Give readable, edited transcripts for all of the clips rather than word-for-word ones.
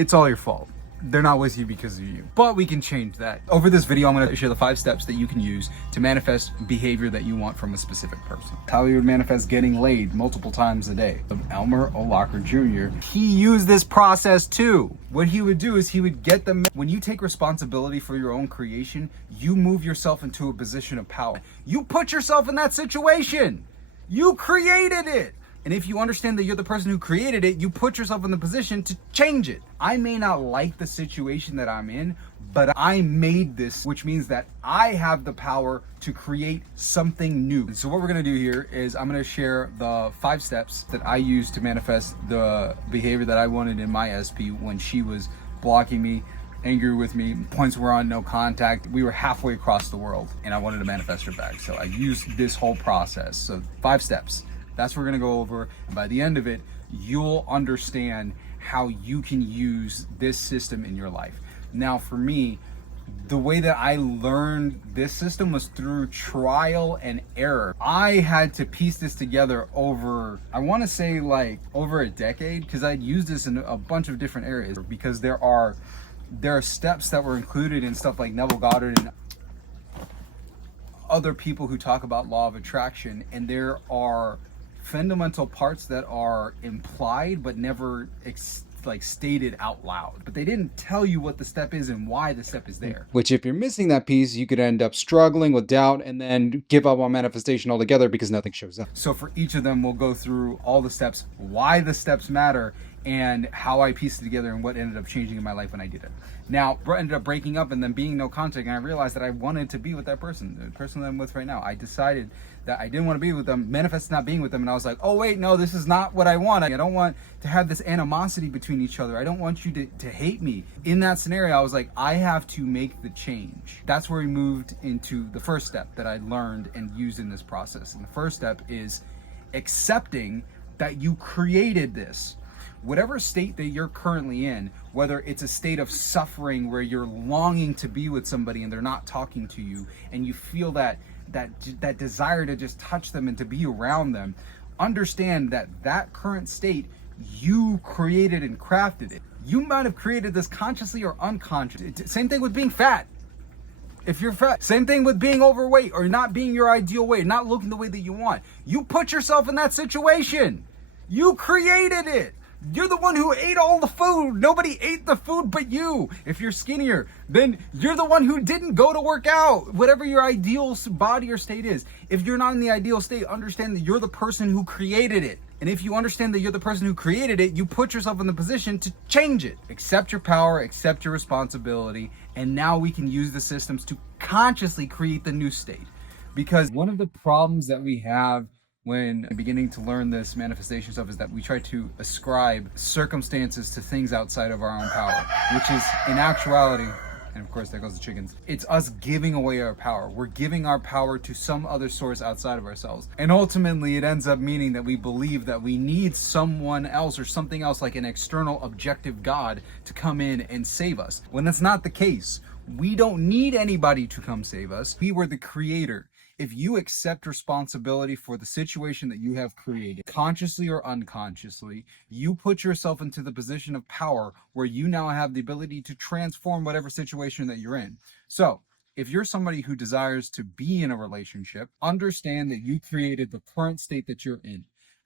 it's all your fault. They're not with you because of you. But we can change that. Over this video, I'm going to share the 5 steps that you can use to manifest behavior that you want from a specific person. How you would manifest getting laid multiple times a day. Elmer O'Locker Jr., he used this process too. What he would do is he would get them. When you take responsibility for your own creation, you move yourself into a position of power. You put yourself in that situation. You created it. And if you understand that you're the person who created it, you put yourself in the position to change it. I may not like the situation that I'm in, but I made this, which means that I have the power to create something new. And so what we're gonna do here is I'm gonna share the 5 steps that I used to manifest the behavior that I wanted in my SP when she was blocking me, angry with me, points were on no contact. We were halfway across the world and I wanted to manifest her back. So I used this whole process. So 5 steps. That's what we're gonna go over. And by the end of it, you'll understand how you can use this system in your life. Now, for me, the way that I learned this system was through trial and error. I had to piece this together over, I wanna say like over a decade, because I'd used this in a bunch of different areas, because there are steps that were included in stuff like Neville Goddard and other people who talk about law of attraction, and there are fundamental parts that are implied but never stated out loud, but they didn't tell you what the step is and why the step is there. Which, if you're missing that piece, you could end up struggling with doubt and then give up on manifestation altogether because nothing shows up. So for each of them, we'll go through all the steps, why the steps matter, and how I pieced it together and what ended up changing in my life when I did it. Now, ended up breaking up and then being no contact, and I realized that I wanted to be with that person, the person that I'm with right now. I decided that I didn't want to be with them, manifested not being with them, and I was like, oh wait, no, this is not what I want. I don't want to have this animosity between each other. I don't want you to hate me. In that scenario, I was like, I have to make the change. That's where we moved into the first step that I learned and used in this process. And the first step is accepting that you created this. Whatever state that you're currently in, whether it's a state of suffering where you're longing to be with somebody and they're not talking to you, and you feel that desire to just touch them and to be around them, understand that current state, you created and crafted it. You might have created this consciously or unconsciously. Same thing with being fat. If you're fat, same thing with being overweight or not being your ideal weight, not looking the way that you want. You put yourself in that situation. You created it. You're the one who ate all the food. Nobody ate the food but you. If you're skinnier, then you're the one who didn't go to work out. Whatever your ideal body or state is. If you're not in the ideal state, understand that you're the person who created it. And if you understand that you're the person who created it, you put yourself in the position to change it. Accept your power, accept your responsibility, and now we can use the systems to consciously create the new state. Because one of the problems that we have when beginning to learn this manifestation stuff is that we try to ascribe circumstances to things outside of our own power, which is in actuality, and of course there goes the chickens, it's us giving away our power. We're giving our power to some other source outside of ourselves. And ultimately it ends up meaning that we believe that we need someone else or something else, like an external objective God, to come in and save us, when that's not the case. We don't need anybody to come save us. We were the creator. If you accept responsibility for the situation that you have created, consciously or unconsciously, you put yourself into the position of power where you now have the ability to transform whatever situation that you're in. So if you're somebody who desires to be in a relationship, understand that you created the current state that you're in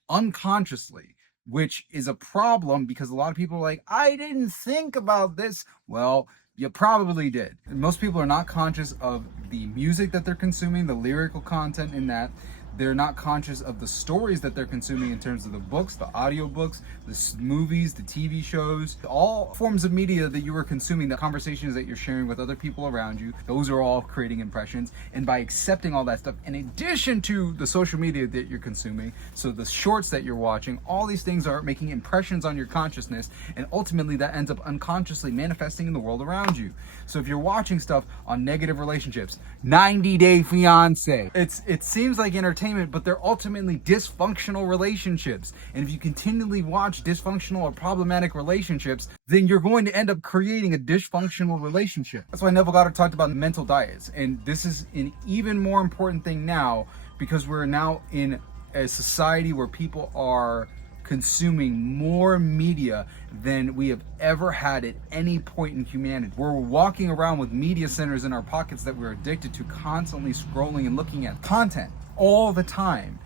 unconsciously, which is a problem because a lot of people are like, I didn't think about this. Well, you probably did. Most people are not conscious of the music that they're consuming, the lyrical content in that. They're not conscious of the stories that they're consuming in terms of the books, the audiobooks, the movies, the TV shows, all forms of media that you are consuming, the conversations that you're sharing with other people around you. Those are all creating impressions. And by accepting all that stuff, in addition to the social media that you're consuming, so the shorts that you're watching, all these things are making impressions on your consciousness, and ultimately that ends up unconsciously manifesting in the world around you. So if you're watching stuff on negative relationships, 90 Day Fiance, it seems like entertainment, but they're ultimately dysfunctional relationships. And if you continually watch dysfunctional or problematic relationships, then you're going to end up creating a dysfunctional relationship. That's why Neville Goddard talked about mental diets. And this is an even more important thing now, because we're now in a society where people are consuming more media than we have ever had at any point in humanity. We're walking around with media centers in our pockets that we're addicted to, constantly scrolling and looking at content all the time.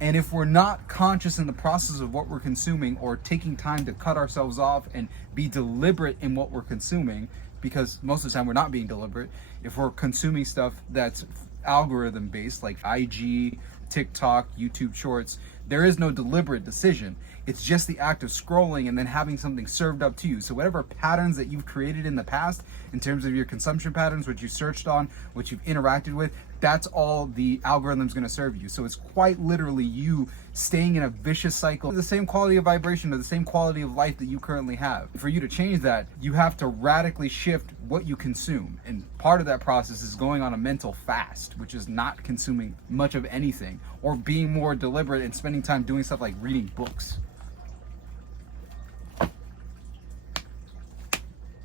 And if we're not conscious in the process of what we're consuming, or taking time to cut ourselves off and be deliberate in what we're consuming, because most of the time we're not being deliberate, if we're consuming stuff that's algorithm based like IG, TikTok, YouTube Shorts, there is no deliberate decision. It's just the act of scrolling and then having something served up to you. So whatever patterns that you've created in the past in terms of your consumption patterns, what you searched on, what you've interacted with, that's all the algorithm's going to serve you. So it's quite literally you staying in a vicious cycle, the same quality of vibration or the same quality of life that you currently have. For you to change that, you have to radically shift what you consume. And part of that process is going on a mental fast, which is not consuming much of anything, or being more deliberate and spending time doing stuff like reading books.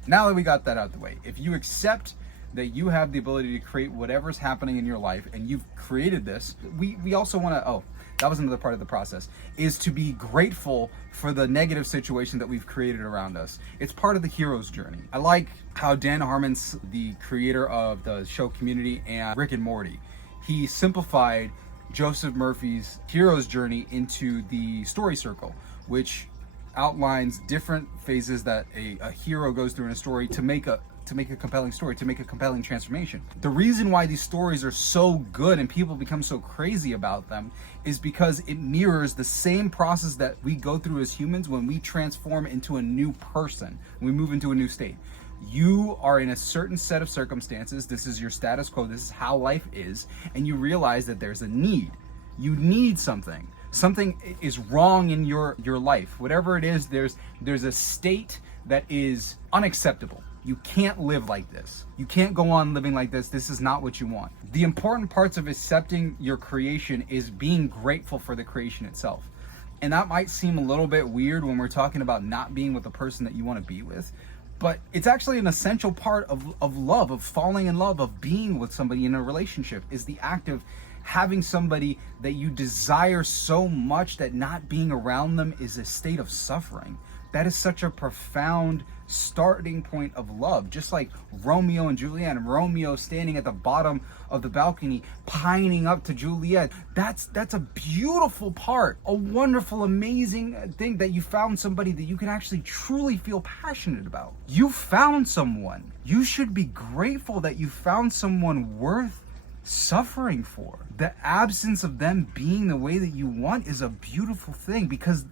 Now that we got that out of the way, if you accept that you have the ability to create whatever's happening in your life, and you've created this, we also want to, that was another part of the process, is to be grateful for the negative situation that we've created around us. It's part of the hero's journey. I like how Dan Harmon's the creator of the show Community and Rick and Morty. He simplified Joseph Murphy's hero's journey into the story circle, which outlines different phases that a hero goes through in a story to make a compelling story, to make a compelling transformation. The reason why these stories are so good and people become so crazy about them is because it mirrors the same process that we go through as humans when we transform into a new person, when we move into a new state. You are in a certain set of circumstances, this is your status quo, this is how life is, and you realize that there's a need. You need something. Something is wrong in your life. Whatever it is, there's a state that is unacceptable. You can't live like this. You can't go on living like this. This is not what you want. The important parts of accepting your creation is being grateful for the creation itself. And that might seem a little bit weird when we're talking about not being with the person that you want to be with, but it's actually an essential part of love, of falling in love, of being with somebody in a relationship, is the act of having somebody that you desire so much that not being around them is a state of suffering. That is such a profound starting point of love. Just like Romeo and Juliet, and Romeo standing at the bottom of the balcony pining up to Juliet. That's a beautiful part, a wonderful, amazing thing, that you found somebody that you can actually truly feel passionate about. You found someone. You should be grateful that you found someone worth suffering for. The absence of them being the way that you want is a beautiful thing, because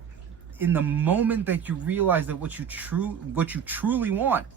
in the moment that you realize that what you truly want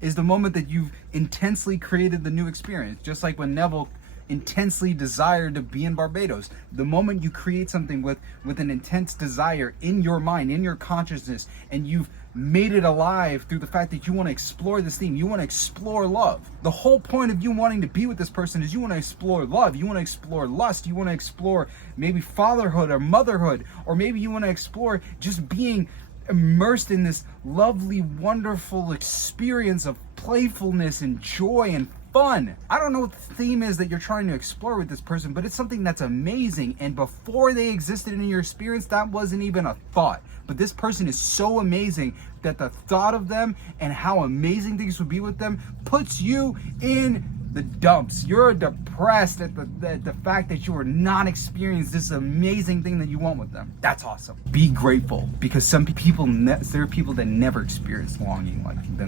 is the moment that you've intensely created the new experience. Just like when Neville intensely desired to be in Barbados. The moment you create something with an intense desire in your mind, in your consciousness, and you've made it alive through the fact that you want to explore this theme, you want to explore love. The whole point of you wanting to be with this person is you want to explore love, you want to explore lust, you want to explore maybe fatherhood or motherhood, or maybe you want to explore just being immersed in this lovely, wonderful experience of playfulness and joy and fun. I don't know what the theme is that you're trying to explore with this person, but it's something that's amazing, and before they existed in your experience, that wasn't even a thought. But this person is so amazing that the thought of them and how amazing things would be with them puts you in the dumps. You're depressed at the fact that you are not experiencing this amazing thing that you want with them. That's awesome. Be grateful, because some people, there are people that never experience longing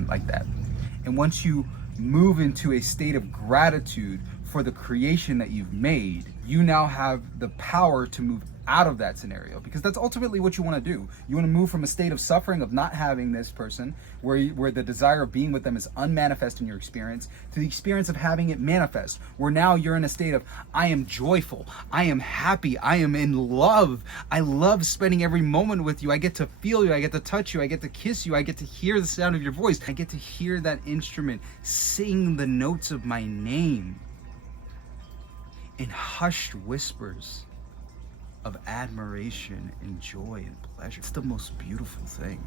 like that. And once you move into a state of gratitude for the creation that you've made, you now have the power to move out of that scenario, because that's ultimately what you want to do. You want to move from a state of suffering of not having this person, where the desire of being with them is unmanifest in your experience, to the experience of having it manifest, where now you're in a state of, I am joyful, I am happy, I am in love, I love spending every moment with you, I get to feel you, I get to touch you, I get to kiss you, I get to hear the sound of your voice, I get to hear that instrument sing the notes of my name in hushed whispers of admiration and joy and pleasure. It's the most beautiful thing.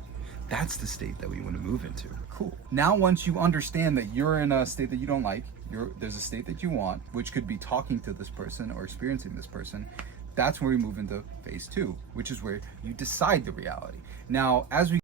That's the state that we want to move into. Cool. Now, once you understand that you're in a state that you don't like, there's a state that you want, which could be talking to this person or experiencing this person, that's where we move into phase two, which is where you decide the reality. Now, as we